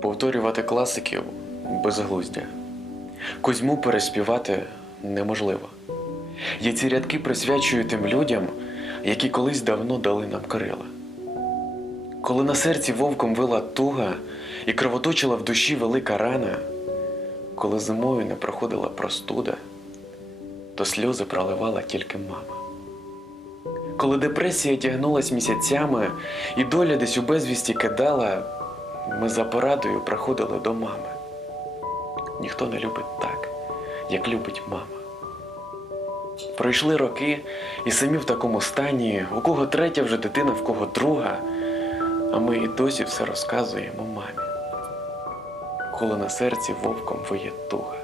Повторювати класиків безглуздя. Кузьму переспівати неможливо. Я ці рядки присвячую тим людям, які колись давно дали нам крила. Коли на серці вовком вила туга і кровоточила в душі велика рана, коли зимою не проходила простуда, то сльози проливала тільки мама. Коли депресія тягнулась місяцями і доля десь у безвісті кидала, ми за порадою приходили до мами. Ніхто не любить так, як любить мама. Пройшли роки, і самі в такому стані, у кого третя вже дитина, в кого друга, а ми і досі все розказуємо мамі. Коли на серці вовком виє туга.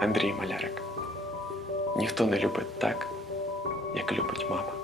Андрій Малярик. Ніхто не любить так, як любить мама.